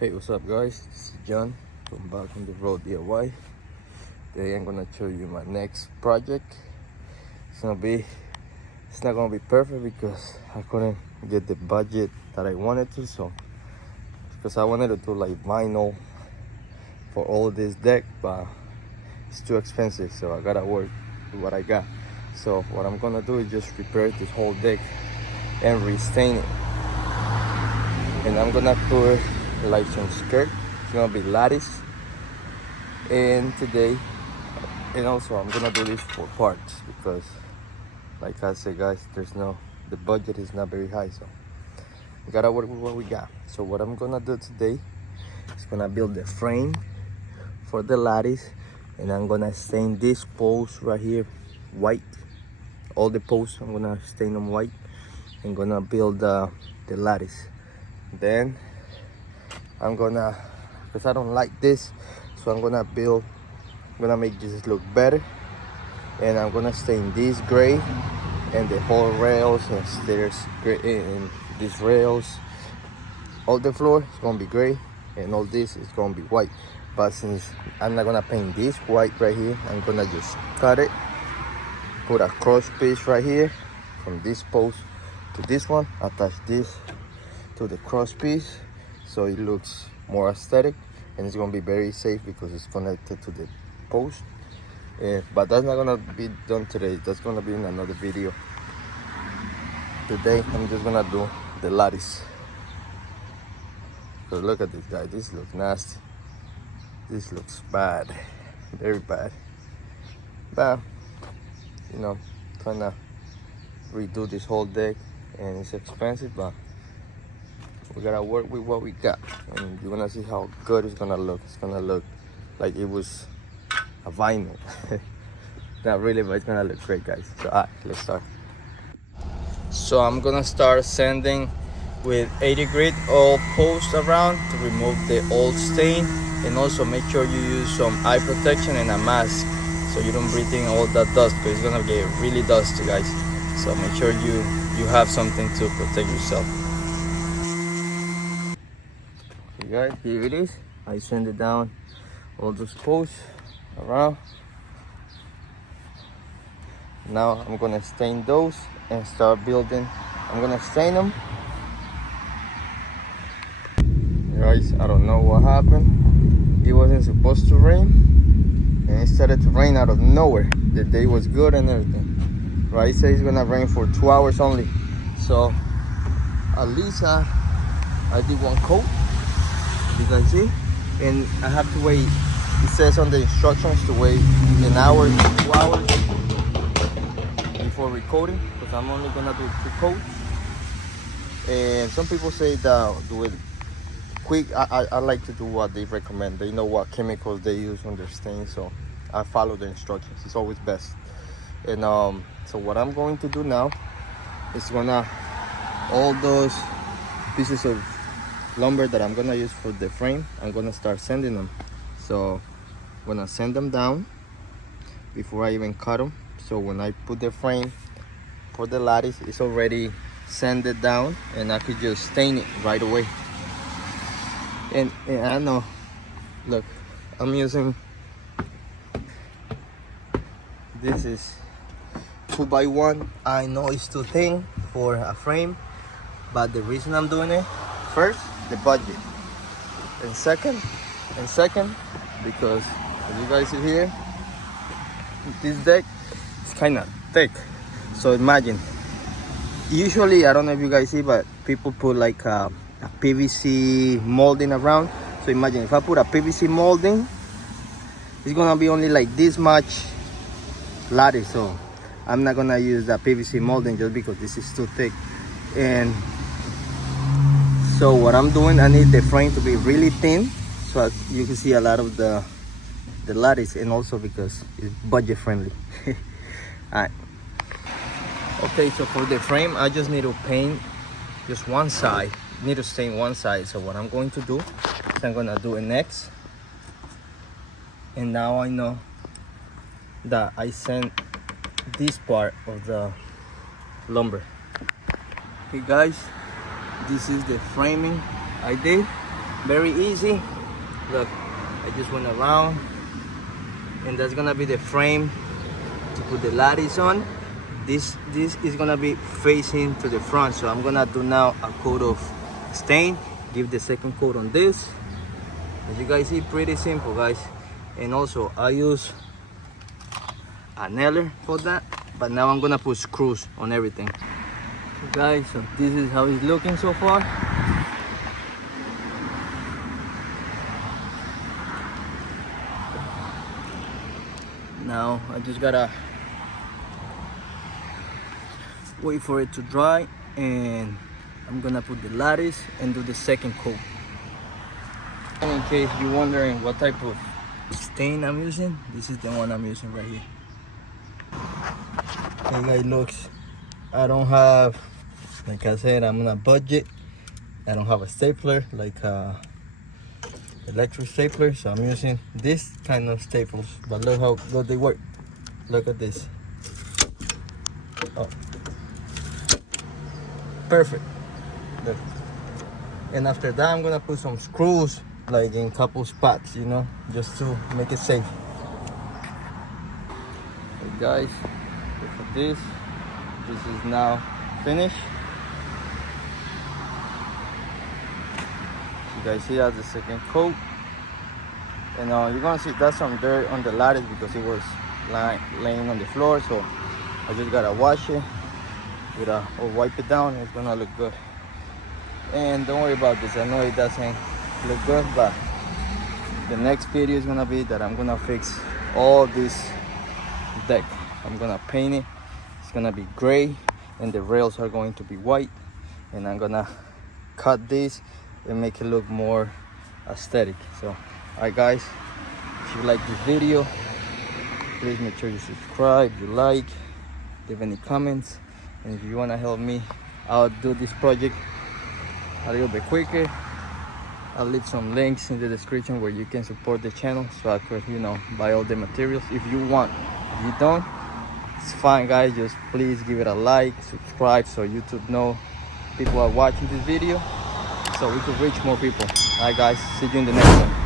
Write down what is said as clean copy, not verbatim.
Hey, what's up guys? This is John from Back on the Road DIY. Today I'm gonna show you my next project. It's not gonna be perfect because I couldn't get the budget that I wanted to, so because I wanted to do like vinyl for all this deck, but it's too expensive, so I gotta work with what I got. So what I'm gonna do is just repair this whole deck and restain it, and I'm gonna put like some skirt. It's gonna be lattice, and also I'm gonna do this for parts because, like I said guys, the budget is not very high, so we gotta work with what we got. So what I'm gonna do today is gonna build the frame for the lattice, and I'm gonna stain this post right here white. All the posts I'm gonna stain them white and gonna build the lattice. Then I'm gonna, because I don't like this, so I'm gonna make this look better, and I'm gonna stain this gray and the whole rails and stairs gray, and these rails, all the floor is gonna be gray, and all this is gonna be white. But since I'm not gonna paint this white right here, I'm gonna just cut it, put a cross piece right here from this post to this one, attach this to the cross piece so it looks more aesthetic, and it's gonna be very safe because it's connected to the post. But that's not gonna be done today. That's gonna be in another video. Today I'm just gonna do the lattice. So look at this guy. This looks nasty. This looks bad, very bad. But you know, trying to redo this whole deck, and it's expensive, but we gotta work with what we got, and you're gonna see how good it's gonna look. It's gonna look like it was a vinyl. Not really, but it's gonna look great guys. So alright, let's start. So I'm gonna start sanding with 80 grit all posts around to remove the old stain, and also make sure you use some eye protection and a mask so you don't breathe in all that dust, because it's gonna get really dusty guys. So make sure you have something to protect yourself. Okay guys, here it is. I sanded down all those posts around. Now I'm gonna stain those and start building. I'm gonna stain them. Guys, I don't know what happened. It wasn't supposed to rain, and it started to rain out of nowhere. The day was good and everything. Right, says it's gonna rain for 2 hours only. So at least I did one coat, you can see, and I have to wait. It says on the instructions to wait an hour to 2 hours before recoating, because I'm only gonna do 2 coats. And some people say that do it quick. I like to do what they recommend. They know what chemicals they use on their stain, so I follow the instructions. It's always best. And so what I'm going to do now is all those pieces of lumber that I'm gonna use for the frame, I'm gonna start sanding them. So I'm gonna sand them down before I even cut them, so when I put the frame for the lattice, it's already sanded down and I could just stain it right away. And I know, look, I'm using, this is 2x1. I know it's too thin for a frame, but the reason I'm doing it, first, the budget, and second, because as you guys see here, this deck is kind of thick. So imagine, usually, I don't know if you guys see, but people put like a PVC molding around. So imagine if I put a PVC molding, it's gonna be only like this much lattice. So I'm not gonna use that PVC molding just because this is too thick. And so what I'm doing, I need the frame to be really thin so you can see a lot of the lattice, and also because it's budget friendly. Alright. Okay, so for the frame, I just need to paint just one side. Need to stain one side. So what I'm going to do is I'm gonna do an X, and now I know that I sent this part of the lumber. Okay guys, this is the framing I did. very easy. Look, I just went around, and that's gonna be the frame to put the lattice on. This is gonna be facing to the front, so I'm gonna do now a coat of stain, give the second coat on this. As you guys see, pretty simple, guys. And also I use a nailer for that, but now I'm gonna put screws on everything. So guys, so this is how it's looking so far. Now I just gotta wait for it to dry, and I'm gonna put the lattice and do the second coat. And in case you're wondering what type of stain I'm using, this is the one I'm using right here. Hey guys, looks, I don't have, like I said, I'm on a budget. I don't have a stapler like electric stapler, so I'm using this kind of staples. But look how good they work. Look at this. Oh, perfect. Look. And after that, I'm gonna put some screws, like in couple spots, you know, just to make it safe. Hey guys, look at this. This is now finished. You guys see that's the second coat, and you're gonna see that's some dirt on the lattice because it was laying on the floor, so I just gotta wash it with or wipe it down. It's gonna look good. And don't worry about this, I know it doesn't look good, but the next video is gonna be that I'm gonna fix all this deck. I'm gonna paint it. It's gonna be gray, and the rails are going to be white, and I'm gonna cut this and make it look more aesthetic. So alright guys, if you like this video, please make sure you subscribe, you like, leave any comments, and if you want to help me, I'll do this project a little bit quicker. I'll leave some links in the description where you can support the channel, so I could, you know, buy all the materials if you want. If you don't, it's fine guys, just please give it a like, subscribe, so YouTube know people are watching this video, so we could reach more people. Alright guys, see you in the next one.